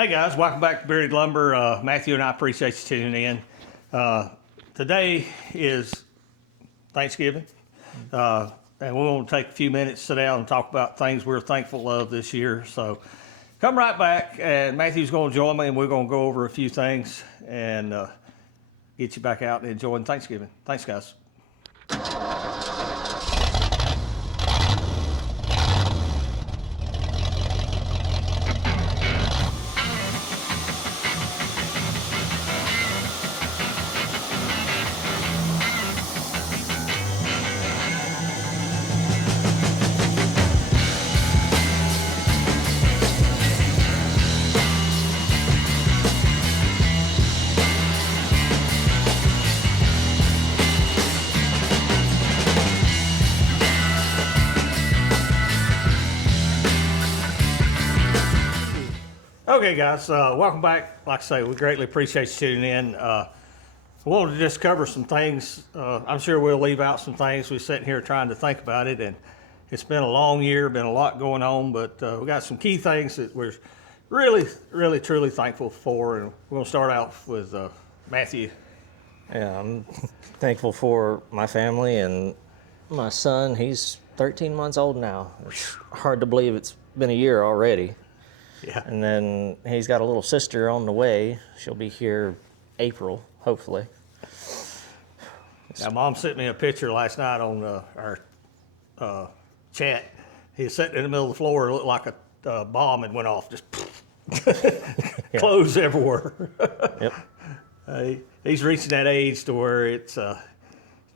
Hey guys, welcome back to Bearded Lumber. Matthew and I appreciate you tuning in. Today is Thanksgiving, and we're going to take a few minutes, sit down and talk about things we're thankful of this year. So come right back, and Matthew's going to join me, and we're going to go over a few things and get you back out and enjoying Thanksgiving. Thanks, guys. Okay, guys, welcome back. Like I say, we greatly appreciate you tuning in. We wanted to just cover some things. I'm sure we'll leave out some things. We're sitting here trying to think about it, and it's been a long year, been a lot going on, but we got some key things that we're really, truly thankful for, and we're going to start out with Matthew. Yeah, I'm thankful for my family and my son. He's 13 months old now. It's hard to believe it's been a year already. Yeah. And then he's got a little sister on the way. She'll be here April, hopefully. Now, Mom sent me a picture last night on our chat. He was sitting in the middle of the floor. It looked like a bomb had went off. Just clothes everywhere. Yep. He's reaching that age to where it's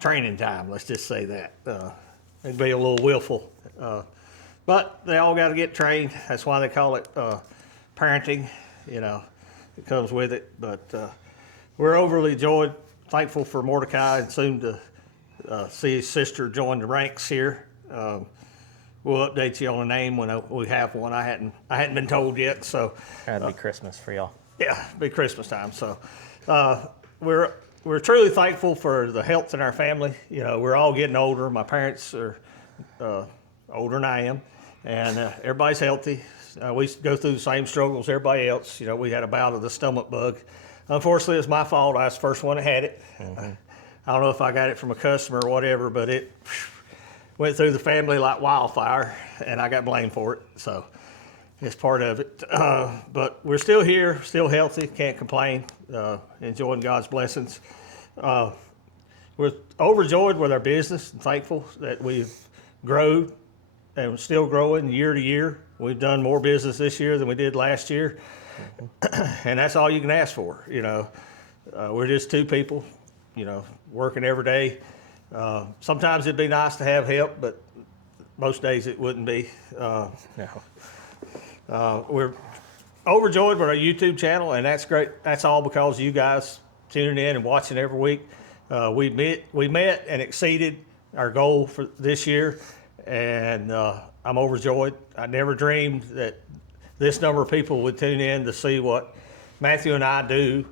training time. Let's just say that. It'd be a little willful. But they all got to get trained. That's why they call it parenting. You know, it comes with it. But we're overly thankful for Mordecai, and soon to see his sister join the ranks here. We'll update you on a name when we have one. I hadn't been told yet. So That'd be Christmas for y'all. Yeah, it'll be Christmas time. So we're truly thankful for the health in our family. You know, we're all getting older. My parents are older than I am. And everybody's healthy. We go through the same struggles everybody else. You know, we had a bout of the stomach bug. Unfortunately, it's my fault. I was the first one that had it. Mm-hmm. I don't know if I got it from a customer or whatever, but it went through the family like wildfire, and I got blamed for it. So it's part of it. But we're still here, still healthy, can't complain, enjoying God's blessings. We're overjoyed with our business and thankful that we've grown. And we're still growing year to year. We've done more business this year than we did last year. Mm-hmm. And that's all you can ask for, you know. We're just two people, you know, working every day. Sometimes it'd be nice to have help, but most days it wouldn't be. No. We're overjoyed with our YouTube channel, and that's great. That's all because of you guys tuning in and watching every week. We met and exceeded our goal for this year. And I'm overjoyed. I never dreamed that this number of people would tune in to see what Matthew and I do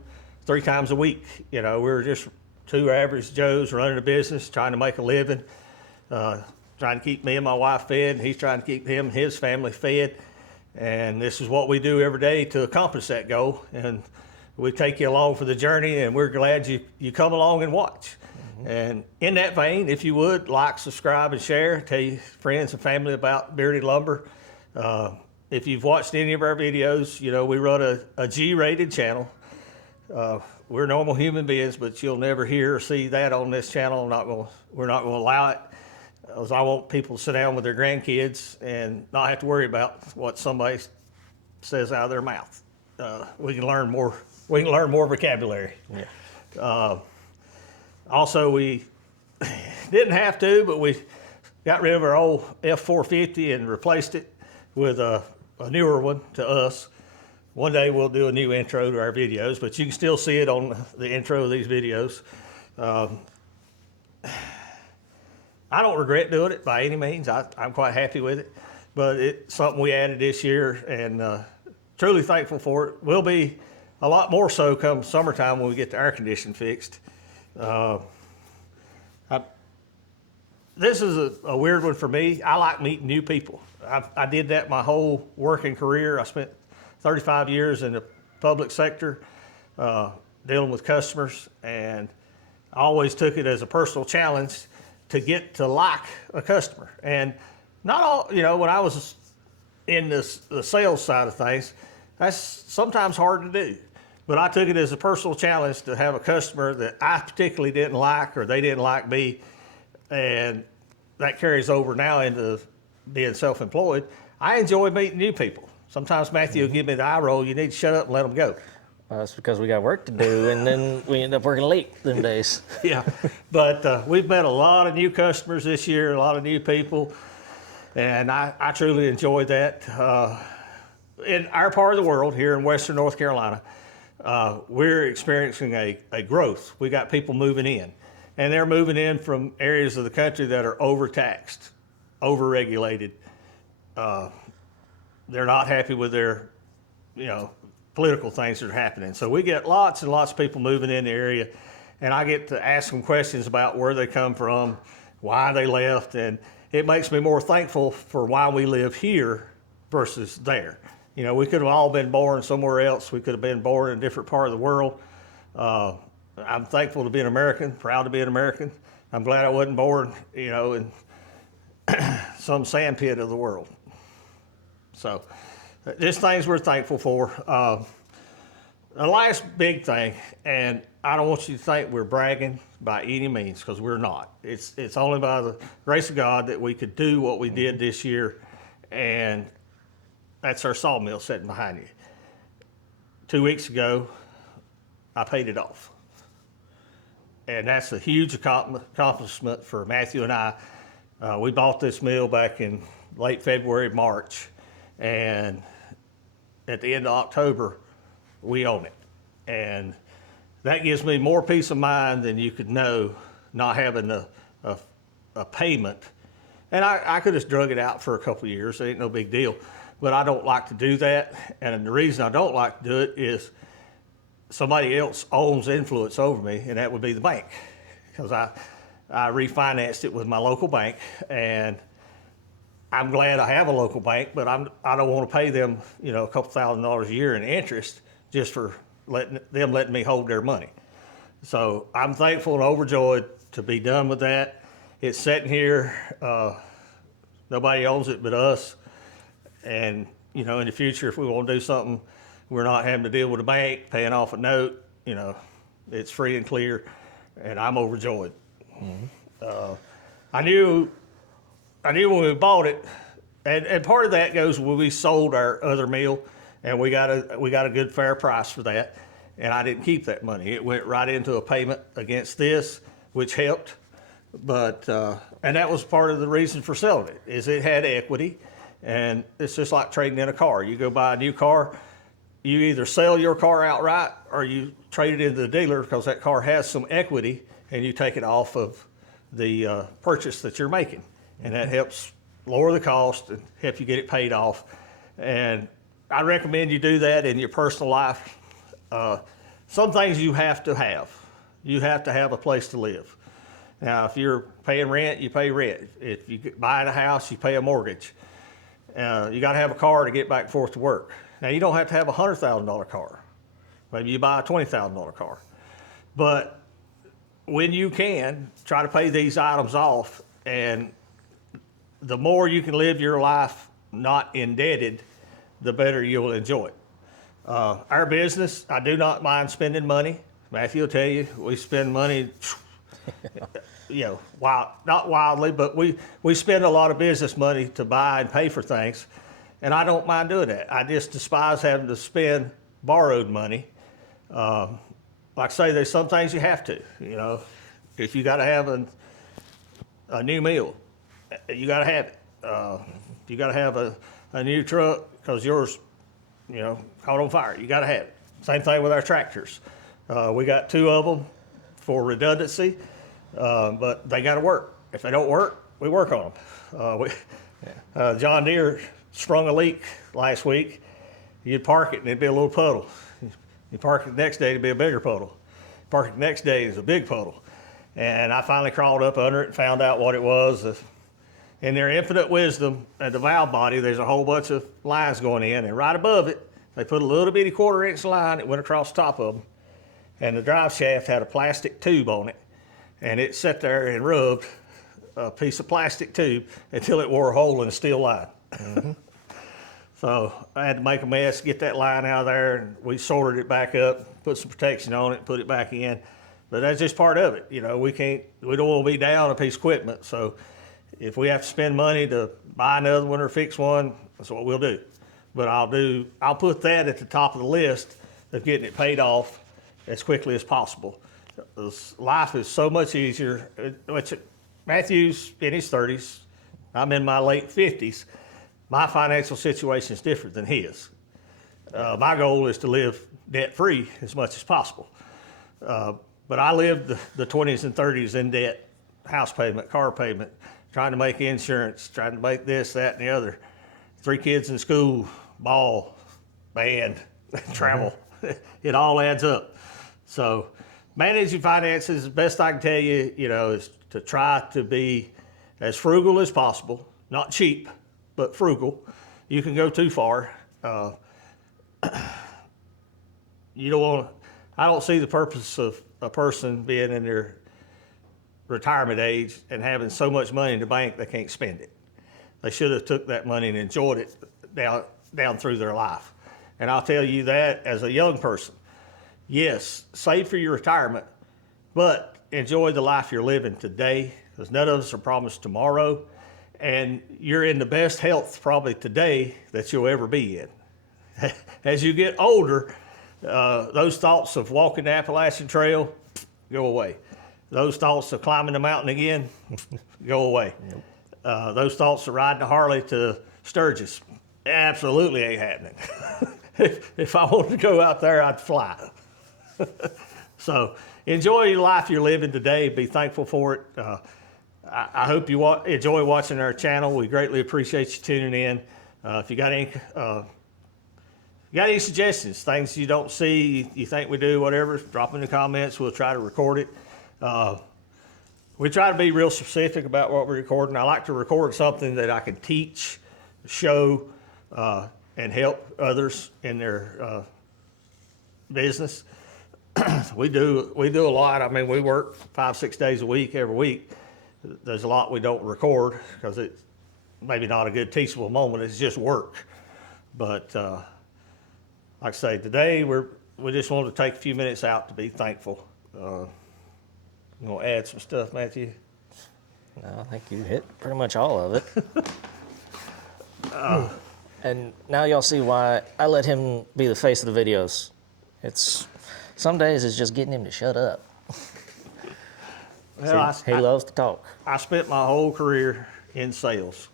3 times a week. You know, we're just two average Joes running a business, trying to make a living, trying to keep me and my wife fed. And he's trying to keep him and his family fed. And this is what we do every day to accomplish that goal. And we take you along for the journey, and we're glad you come along and watch. And in that vein, if you would, like, subscribe, and share. Tell your friends and family about Bearded Lumber. If you've watched any of our videos, you know, we run a G-rated channel. We're normal human beings, but you'll never hear or see that on this channel. We're not going to allow it, because I want people to sit down with their grandkids and not have to worry about what somebody says out of their mouth. We can learn more vocabulary. Yeah. Also, we didn't have to, but we got rid of our old F450 and replaced it with a newer one to us. One day we'll do a new intro to our videos, but you can still see it on the intro of these videos. I don't regret doing it by any means. I'm quite happy with it, but it's something we added this year, and truly thankful for it. We'll be a lot more so come summertime when we get the air conditioning fixed. This is a weird one for me. I like meeting new people. I did that my whole working career. I spent 35 years in the public sector, dealing with customers, and I always took it as a personal challenge to get to like a customer. And not all, when I was in the sales side of things, that's sometimes hard to do. But I took it as a personal challenge to have a customer that I particularly didn't like, or they didn't like me. And that carries over now into being self-employed. I enjoy meeting new people. Sometimes Matthew will give me the eye roll, you need to shut up and let them go. That's because we got work to do, and then we end up working late them days. Yeah, but we've met a lot of new customers this year, a lot of new people, and I truly enjoyed that. In our part of the world, here in Western North Carolina, we're experiencing a growth. We got people moving in, and they're moving in from areas of the country that are overtaxed, overregulated. They're not happy with their, political things that are happening. So we get lots and lots of people moving in the area, and I get to ask them questions about where they come from, why they left, and it makes me more thankful for why we live here versus there. We could have all been born somewhere else. We could have been born in a different part of the world. I'm thankful to be an American, proud to be an American. I'm glad I wasn't born, in some sandpit of the world. So just things we're thankful for. The last big thing, and I don't want you to think we're bragging by any means, because we're not. It's only by the grace of God that we could do what we did this year, and that's our sawmill sitting behind you. 2 weeks ago, I paid it off. And that's a huge accomplishment for Matthew and I. We bought this mill back in late February, March, and at the end of October, we own it. And that gives me more peace of mind than you could know, not having a payment. And I could have drug it out for a couple of years. It ain't no big deal. But I don't like to do that. And the reason I don't like to do it is somebody else owns influence over me, and that would be the bank. Because I refinanced it with my local bank, and I'm glad I have a local bank, but I don't want to pay them, a couple $1,000s a year in interest just for letting me hold their money. So I'm thankful and overjoyed to be done with that. It's sitting here. Nobody owns it but us. And, in the future, if we want to do something, we're not having to deal with a bank, paying off a note. It's free and clear, and I'm overjoyed. Mm-hmm. I knew when we bought it, and part of that goes when we sold our other mill, and we got a good fair price for that, and I didn't keep that money. It went right into a payment against this, which helped. But and that was part of the reason for selling it, is it had equity, and it's just like trading in a car. You go buy a new car, you either sell your car outright or you trade it into the dealer because that car has some equity, and you take it off of the purchase that you're making, and that helps lower the cost and help you get it paid off. And I recommend you do that in your personal life. Some things you have to have. You have to have a place to live. Now, if you're paying rent, you pay rent. If you buy a house, you pay a mortgage. You got to have a car to get back and forth to work. Now, you don't have to have a $100,000 car. Maybe you buy a $20,000 car. But when you can, try to pay these items off, and the more you can live your life not indebted, the better you'll enjoy it. Our business, I do not mind spending money. Matthew will tell you, we spend money, not wildly, but we spend a lot of business money to buy and pay for things, and I don't mind doing that. I just despise having to spend borrowed money. Like I say, there's some things you have to, if you got to have a new meal, you got to have it. You got to have a new truck because yours, caught on fire. You got to have it. Same thing with our tractors. We got 2 of them for redundancy, but they got to work. If they don't work, we work on them. John Deere sprung a leak last week. You'd park it and it'd be a little puddle. You park it the next day, it'd be a bigger puddle. Park it the next day, it's a big puddle. And I finally crawled up under it and found out what it was. In their infinite wisdom, at the valve body, there's a whole bunch of lines going in, and right above it, They put a little bitty 1/4-inch line that went across the top of them, and the drive shaft had a plastic tube on it, and it sat there and rubbed a piece of plastic tube until it wore a hole in the steel line. So I had to make a mess, get that line out of there, and we sorted it back up, put some protection on it, put it back in. But that's just part of it. You know, we don't want to be down a piece of equipment. So if we have to spend money to buy another one or fix one, that's what we'll do. But I'll put that at the top of the list of getting it paid off as quickly as possible. Life is so much easier. Matthew's in his 30s. I'm in my late 50s. My financial situation is different than his. My goal is to live debt-free as much as possible. But I lived the 20s and 30s in debt, house payment, car payment, trying to make insurance, trying to make this, that, and the other. 3 kids in school, ball, band, travel. It all adds up. So managing finances, the best I can tell you, is to try to be as frugal as possible, not cheap, but frugal. You can go too far. You don't want to. I don't see the purpose of a person being in their retirement age and having so much money in the bank they can't spend it. They should have took that money and enjoyed it down through their life. And I'll tell you that as a young person. Yes, save for your retirement, but enjoy the life you're living today, because none of us are promised tomorrow. And you're in the best health probably today that you'll ever be in. As you get older, those thoughts of walking the Appalachian Trail go away. Those thoughts of climbing the mountain again go away. Yep. Those thoughts of riding a Harley to Sturgis absolutely ain't happening. If I wanted to go out there, I'd fly. So enjoy the life you're living today. Be thankful for it. I hope you enjoy watching our channel. We greatly appreciate you tuning in. If you got any suggestions, things you don't see, you think we do, whatever, drop in the comments. We'll try to record it. We try to be real specific about what we're recording. I like to record something that I can teach, show, and help others in their business. We do a lot. I mean, we work 5-6 days a week, every week. There's a lot we don't record because it's maybe not a good teachable moment. It's just work. But like I say, today we just wanted to take a few minutes out to be thankful. You want to add some stuff, Matthew? No, I think you hit pretty much all of it. And now y'all see why I let him be the face of the videos. Some days it's just getting him to shut up. Well, he loves to talk. I spent my whole career in sales.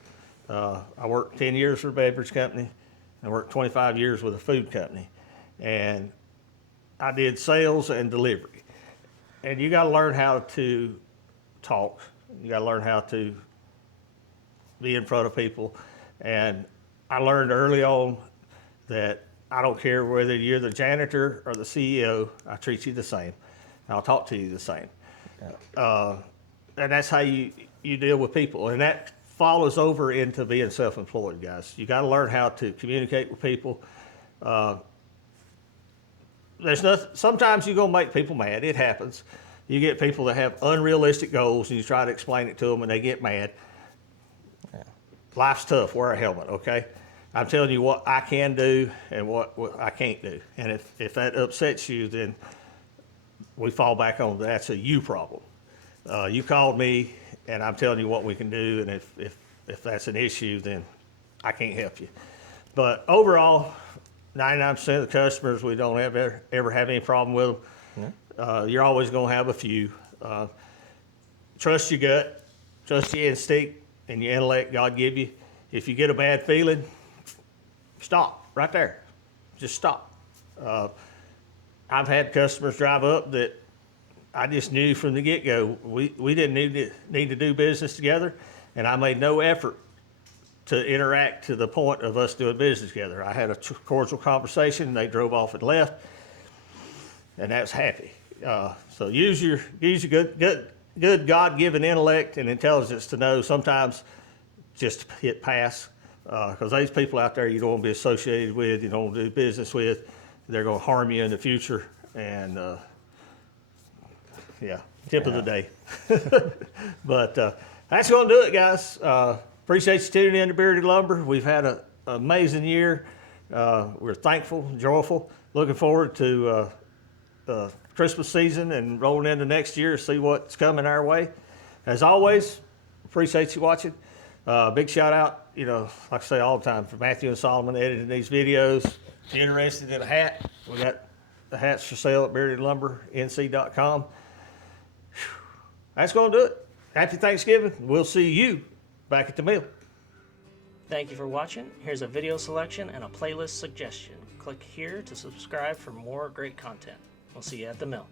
I worked 10 years for a beverage company. I worked 25 years with a food company. And I did sales and delivery. And you got to learn how to talk. You got to learn how to be in front of people. And I learned early on that I don't care whether you're the janitor or the CEO, I treat you the same. I'll talk to you the same. And that's how you deal with people. And that follows over into being self-employed, guys. You got to learn how to communicate with people. Sometimes you're going to make people mad. It happens. You get people that have unrealistic goals and you try to explain it to them and they get mad. Yeah. Life's tough. Wear a helmet, okay? I'm telling you what I can do and what I can't do. And if that upsets you, then we fall back on that's a you problem. You called me and I'm telling you what we can do. And if that's an issue, then I can't help you. But overall, 99% of the customers, we don't ever have any problem with them. Mm-hmm. You're always going to have a few. Trust your gut, trust your instinct and your intellect God give you. If you get a bad feeling, stop right there. Just stop. I've had customers drive up that I just knew from the get-go we didn't need to do business together, and I made no effort to interact to the point of us doing business together. I had a cordial conversation, and they drove off and left, and that's happy. So use your good God-given intellect and intelligence to know sometimes just hit pass. because these people out there you don't want to be associated with, you don't want to do business with. They're going to harm you in the future. And yeah, tip of the day. But that's going to do it, guys. Appreciate you tuning in to Bearded Lumber. We've had an amazing year. We're thankful, joyful, looking forward to Christmas season and rolling into next year to see what's coming our way. As always, appreciate you watching. Big shout out, like I say all the time, for Matthew and Solomon editing these videos. If you're interested in a hat, we got the hats for sale at beardedlumbernc.com. That's going to do it. Happy Thanksgiving. We'll see you back at the mill. Thank you for watching. Here's a video selection and a playlist suggestion. Click here to subscribe for more great content. We'll see you at the mill.